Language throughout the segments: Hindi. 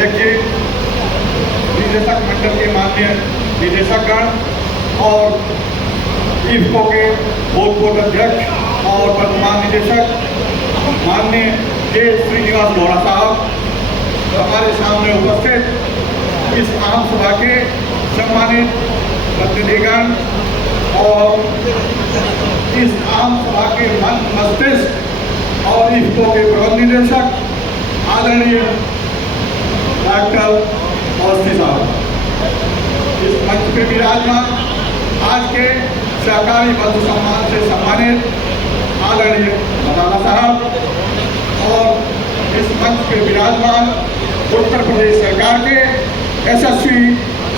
अध्यक्ष, निदेशक मंडल के माननीय निदेशकगण और इफ्को के भूतपूर्व अध्यक्ष और वर्तमान निदेशक माननीय के श्रीनिवास गौड़ा साहब, हमारे सामने उपस्थित इस आम सभा के सम्मानित प्रतिनिधिगण और इस आम सभा के मस्तिष्क और इफ्को के प्रबंध निदेशक आदरणीय डॉक्टर अवस्थी साहब, इस मंच पे विराजमान आज के सहकारी बंधु सम्मान से सम्मानित आदरणीय मदाना साहब और इस मंच पे विराजमान उत्तर प्रदेश सरकार के यशस्वी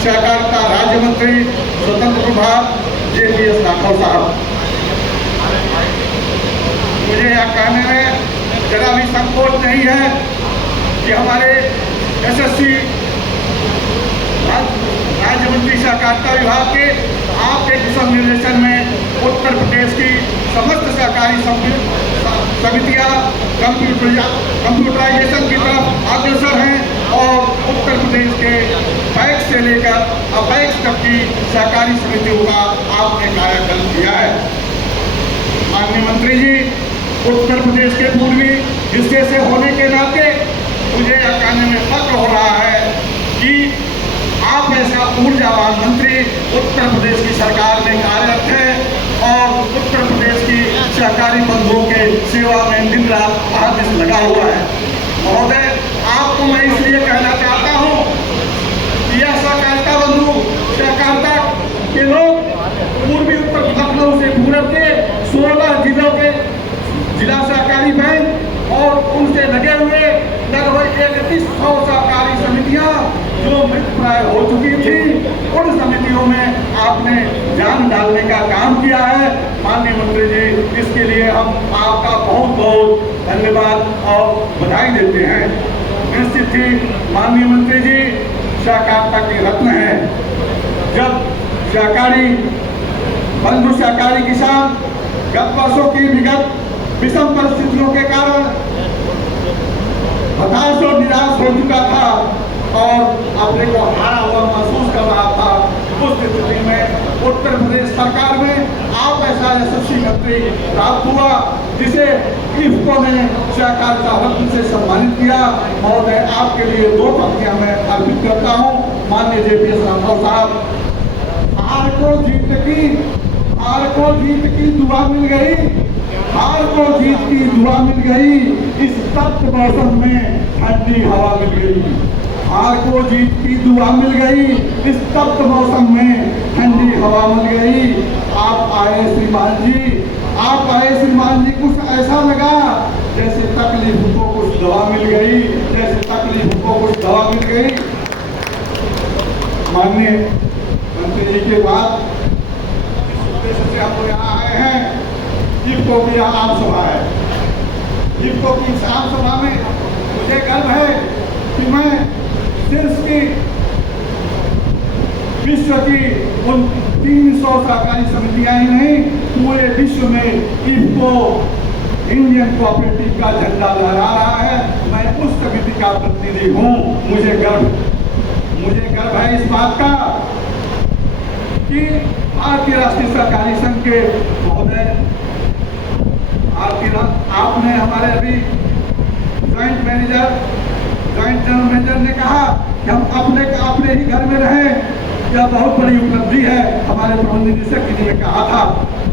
सहकारिता राज्य मंत्री स्वतंत्र प्रभार JPS राठौर साहब। मुझे यह कहने में जरा भी संकोच नहीं है कि हमारे यशस्वी राज्य मंत्री सहकारिता विभाग के आपके दिशा निर्देशन में उत्तर प्रदेश की समस्त सहकारी समितियां कंप्यूटराइजेशन की तरफ अग्रसर हैं और उत्तर प्रदेश के पैक्स से लेकर अपैक्स तक की सहकारी समितियों का आपने कायाकल्प किया है। माननीय मंत्री जी, उत्तर प्रदेश के पूर्वी हिस्से से होने के नाते मुझे यह कहने में फख्र हो रहा है कि आप ऐसा ऊर्जावान मंत्री उत्तर प्रदेश की सरकार में कार्यरत है और उत्तर प्रदेश की सहकारी बंधुओं के सेवा में दिन रात आहर्निश लगा हुआ है। महोदय, आपको मैं इसलिए कहना चाहता हूँ कि यह सहकारिता बंधु सहकारिता के लोग पूर्वी उत्तर लखनऊ से पूरब के 16 जिलों के जिला सहकारी बैंक और उनसे लगे हुए लगभग 3100 सहकारी समितियां जो मृत प्राय हो चुकी थी, उन समितियों में आपने जान डालने का काम किया है। माननीय मंत्री जी, इसके लिए हम आपका बहुत बहुत धन्यवाद और बधाई देते हैं। निश्चित ही माननीय मंत्री जी सहकारिता के रत्न हैं। जब सहकारी बंधु सहकारी किसान गत वर्षों की विगत विषम परिस्थितियों के कारण हताश और निराश हो चुका था और अपने को हारा हुआ महसूस कर रहा था, उस स्थिति में उत्तर प्रदेश सरकार में आप ऐसा यशस्वी मंत्री प्राप्त हुआ जिसे इफ्को ने सहकारिता रत्न से सम्मानित किया। महोदय, आपके लिए 2 पंक्तियां मैं अर्पित करता हूं। माननीय JPS राठौर साहब, हार को जीत की दुआ मिल गई, हार को जीत की दुआ मिल गई, इस तप्त मौसम में ठंडी हवा मिल गई। हार को जीत की दुआ मिल गई, इस तप्त मौसम में ठंडी हवा मिल गई। आप आए श्रीमान जी, कुछ ऐसा लगा जैसे तकलीफ को कुछ दवा मिल गई, जैसे तकलीफ को कुछ दवा मिल गई। माननीय मंत्री जी के बाद से हम लोग यहाँ आए हैं, इफ्को की आम सभा है। इफ्को की इस आम सभा में मुझे गर्व है कि मैं सिर्फ की विश्व की उन 300 सहकारी समितियां ही नहीं, पूरे विश्व में इफ्को इंडियन कोऑपरेटिव का झंडा लहरा रहा है। मैं उस समिति का प्रतिनिधि हूँ। मुझे गर्व है इस बात का कि भारतीय राष्ट्रीय सहकारी संघ के महोदय, आपने हमारे अभी ज्वाइंट जनरल मैनेजर ने कहा कि हम अपने ही घर में रहें, यह बहुत बड़ी उपलब्धि है। हमारे प्रबंध निदेशक जी ने कहा था,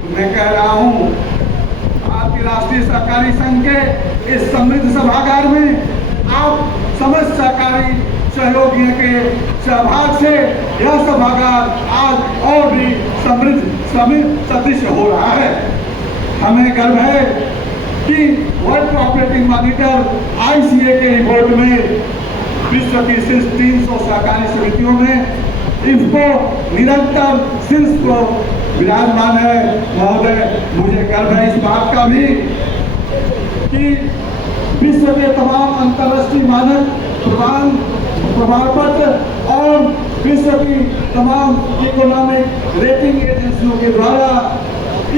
मैं कह रहा हूँ भारतीय राष्ट्रीय सहकारी संघ के इस समृद्ध सभागार में आप समस्त सहकारी सहयोगियों के सहभाग से यह सभागार आज और भी समृद्ध सदृश हो रहा है। हमें गर्व है कि वर्ल्ड कोऑपरेटिव मॉनिटर ICA के रिपोर्ट में विश्व की शीर्ष 300 सहकारी समितियों में इफ्को निरंतर शीर्ष को विराजमान है। महोदय, मुझे गर्व है इस बात का भी कि विश्व के तमाम अंतर्राष्ट्रीय मानक प्रमाण पत्र और विश्व की तमाम इकोनॉमिक रेटिंग एजेंसियों के द्वारा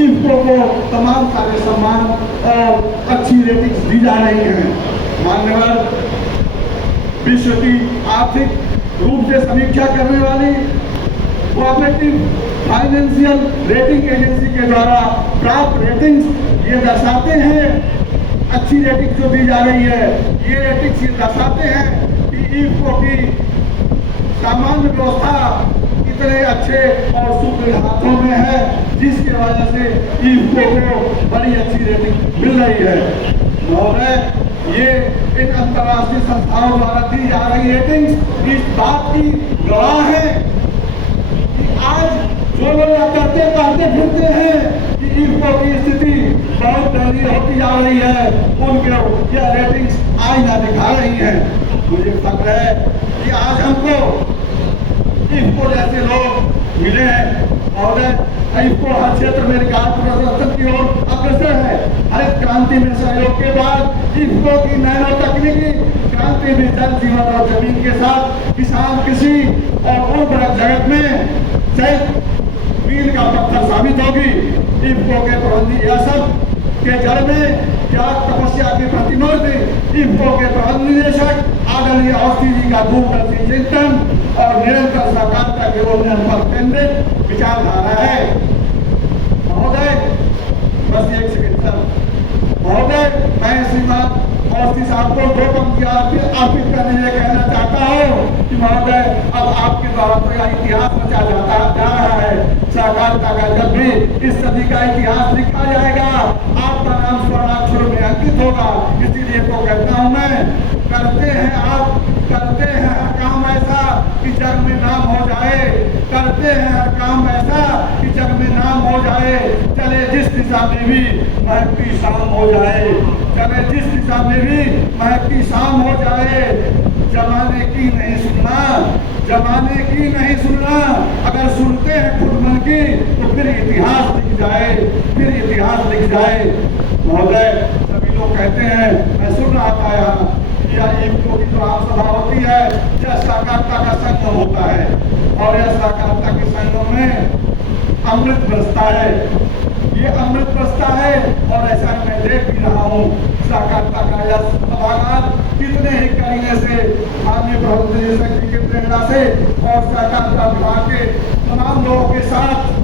इफ्को को तमाम सारे सम्मान और अच्छी रेटिंग्स दी जा रही हैं। मान्यवर विश्व की आर्थिक रूप से समीक्षा करने वाली कोऑपरेटिव फाइनेंशियल रेटिंग एजेंसी के द्वारा प्राप्त रेटिंग्स ये दर्शाते हैं, अच्छी रेटिंग जो दी जा रही है, ये रेटिंग्स ये दर्शाते हैं कि इफ्को की सामान्य व्यवस्था इतने अच्छे और सुदृढ़ हाथों में है, जिसके वजह से इफ्को को बड़ी अच्छी रेटिंग मिल रही है। महोदय, ये इन अंतर्राष्ट्रीय संस्थाओं द्वारा दी जा रही रेटिंग्स इस बात की गवाह है कि आज जो लोग कहते फिरते हैं कि इफ्को की स्थिति बहुत दयनीय होती जा रही है, उनके यह रेटिंग्स आईना दिखा रही है। मुझे फक्र है कि आज हमको इफ्को जैसे लोग मिले हैं। महोदय, इफ्को हर क्षेत्र में विकास परिवर्तन की ओर अग्रसर है। हरित क्रांति में सहयोग के बाद इफ्को की नैनो तकनीकी क्रांति में जल जीवन और जमीन के साथ किसान कृषि और उर्वरक जगत में मील का पत्थर साबित होगी। इफ्को के प्रबंधी यह सब के जड़ में क्या तपस्या की प्रतिमूर्ति इफ्को के प्रबंध निदेशक आदरणीय अवस्थी जी का दूरदर्शी चिंतन और निरंतर साकारता के उन्नयन पर केंद्रित विचारधारा है। महोदय, बस एक सेकंड सर। महोदय, मैं श्रीमान अवस्थी साहब को दो पंक्तियां अर्पित करने लिए कहना चाहता हूँ कि महोदय, अब आपके द्वारा तो यह इतिहास रचा जाता जा रहा है। साकारता का जब भी इस सदी का इतिहास लिखा जाएगा, आपका नाम स्वर्णाक्षरों में अंकित होगा। इसीलिए तो कहता हूँ मैं, करते हैं हर काम ऐसा कि जग में नाम हो जाए, करते हैं हर काम ऐसा कि जग में नाम हो जाए, चले जिस दिशा में भी महकती शाम हो जाए, चले जिस दिशा में भी महकती शाम हो जाए। जमाने की नहीं सुनना, जमाने की नहीं सुनना, अगर सुनते हैं खुद मन की तो फिर इतिहास लिख जाए, फिर इतिहास लिख जाए। महोदय, सभी लोग कहते हैं, मैं सुन रहा था यहाँ, इफ्को की जो आम सभा होती है, यह साकारता का संगम होता है और यह साकारता के संगम में अमृत बरसता है, ये अमृत बरसता है। और ऐसा मैं देख भी रहा हूँ, साकारता का यह सभागार कितने ही करीने से माननीय प्रबंध निदेशक जी की प्रेरणा से और साकारता विभाग के तमाम लोगों के साथ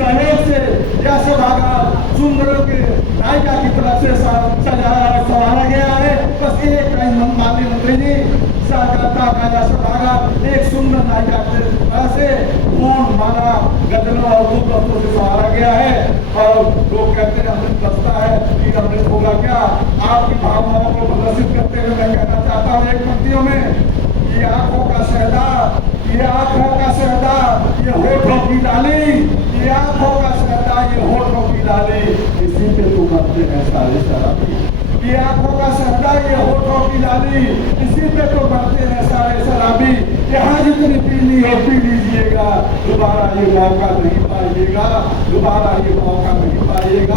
सहयोग से यह सभागार सुंदरों के नायिका की तरफ से सजाया और संवारा गया है। बस एक माननीय मंत्री जी, साकारता का यह सभागार एक सुंदर नायिका की तरह से फूल माला गजलों और दूध वस्तुओं से संवारा गया है। और लोग कहते हैं अमृत बरसता है, ये अमृत होगा क्या? आपकी भावनाओं को प्रदर्शित करते हुए मैं कहना चाहता हूँ एक पंक्तियों में, ये आंखों का शहदा, ये आंखों का शहदा, ये होठों की डाली, ये आंखों का शहदा, ये होठों की डाली, इसी पे तो मरते हैं सारे शराबी। ये आंखों का शहदा, ये होठों की डाली, इसी पे तो मरते हैं सारे शराबी। यहाँ जितनी पीनी हो पी लीजिएगा, दोबारा ये मौका नहीं पाइएगा, दोबारा ये मौका नहीं पाइएगा।